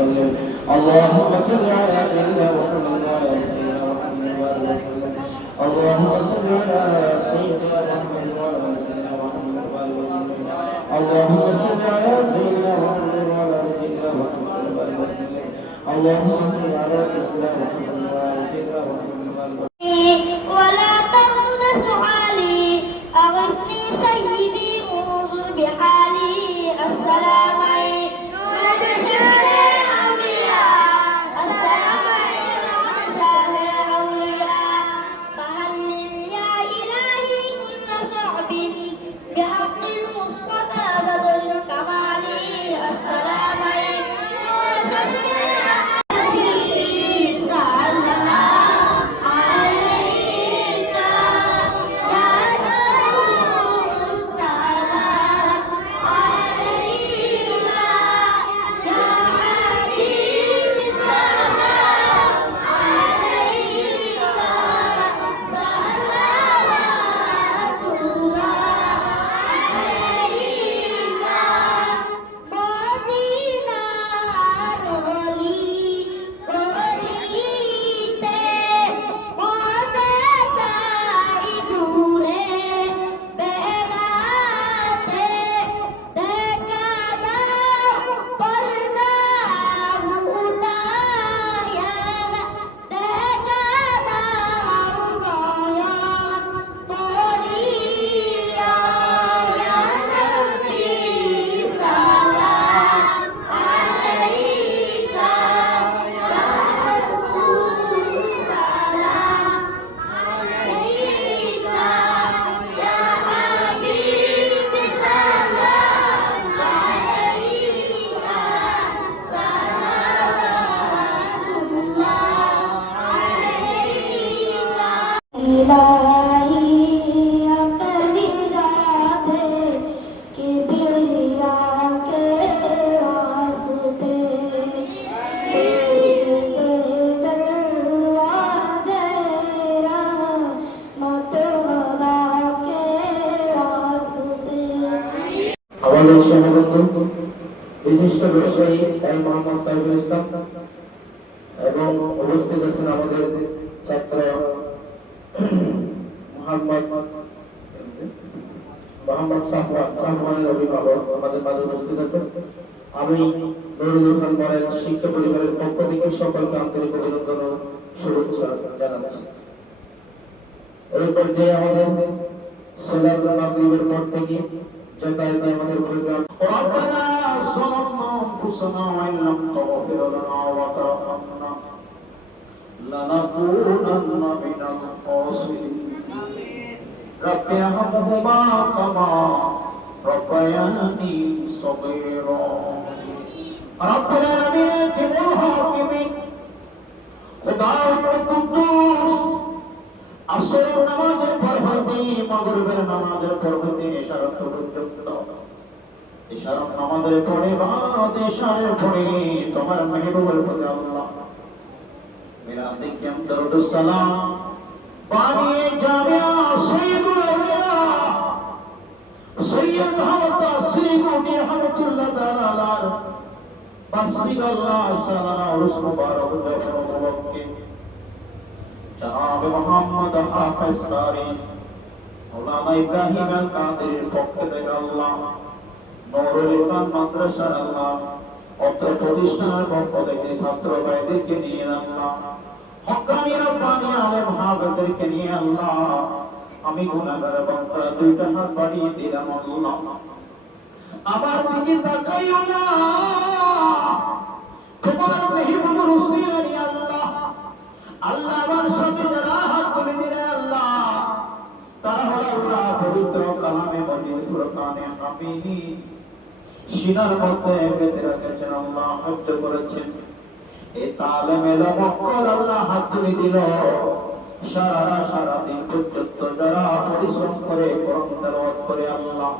وسلم اللهم صل على سيدنا محمد وعلى سيدنا محمد وسلم اللهم صل على سيدنا محمد وعلى سيدنا محمد وسلم اللهم صل على سيدنا محمد وعلى سيدنا محمد وسلم اللهم صل على سيدنا محمد وعلى سيدنا محمد ولا تردد سؤالي أغثني سيدي انظر بحالي السلام عليكم السلام علينا ونساه الأولياء فهلل يا إلهي كل صعب بحق المصطفى بدر الكمال السلام عليكم আমাদের সহবন্ধু বিশিষ্ট ব্যবসায়ী মোহাম্মদ সাইফুল ইসলাম এবং উপস্থিত আছেন আমাদের ছাত্র মোহাম্মদ সাফওয়ানের অভিভাবক আমাদের মাঝে উপস্থিত আছেন। আমি নুরুল খান মডেল শিক্ষা পরিবারের পক্ষ থেকে সকলকে আন্তরিক অভিনন্দন ও শুভেচ্ছা জানাচ্ছি। এই পর্যায়ে আমাদের সালাতুল মাগরিবের পর থেকে যথারীতি আমাদের প্রোগ্রাম রব্বানা যালামনা আনফুসানা ওয়া ইন লাম তাগফির লানা ওয়া তারহামনা লানাকুনান্না মিনাল খাসিরিন রব্বি ইরহামহুমা কামা রব্বায়ানি সগীরা রব্বুল আলামিন কিবুল হাকিমিন খুদা কুদ্দুস আসরের নামাজের পর হইতে মাগরিবের নামাজের পর হইতে ইশারা পর্যন্ত ইশারা নামাজের পরে বাদ ইশারের পরে তোমার মেহবুবের প্রতি আল্লাহ মেরা দেখিয়াম দরুদ সালাম বানিয়ে জামিয়া সাইয়্যিদুল আউলিয়া সৈয়দ হযরত শ্রীগুণী রহমাতুল্লাহ তাআলা আলার বার্ষিক আল্লাহ সালানা উরুস মুবারক জাফর মুবারককে জনাব মোহাম্মদ হাফেজ কারি মাওলানা ইব্রাহিম আল কাদেরের পক্ষ থেকে আল্লাহ নূরুল ইরফান মাদ্রাসার আল্লাহ অত্র প্রতিষ্ঠানের পক্ষ থেকে ছাত্র ভাইদেরকে নিয়ে আল্লাহ হক্কানি রব্বানি আলেম হাফেজদেরকে নিয়ে আল্লাহ আমি গুনাহগার বান্দা দুইটা হাত বাড়িয়ে দিলাম আল্লাহ আমার দিকে তাকাইও না তোমার মেহবুবের উসিলা নিয়ে আল্লাহ আল্লাহ আমার সাথে যারা হাত তুলে দিলেন আল্লাহ তারা হলো আল্লাহ পবিত্র কালামে মজিদ ফুরকানে হামিদ সিনার মধ্যে বেঁধে রেখেছেন আল্লাহ হজ্জ করেছেন এই তালেমে লমকল আল্লাহ হাত তুলে দিল সারা দিন পর্যন্ত যারা পরিশ্রম করে কোরআন তেলাওয়াত করে আল্লাহ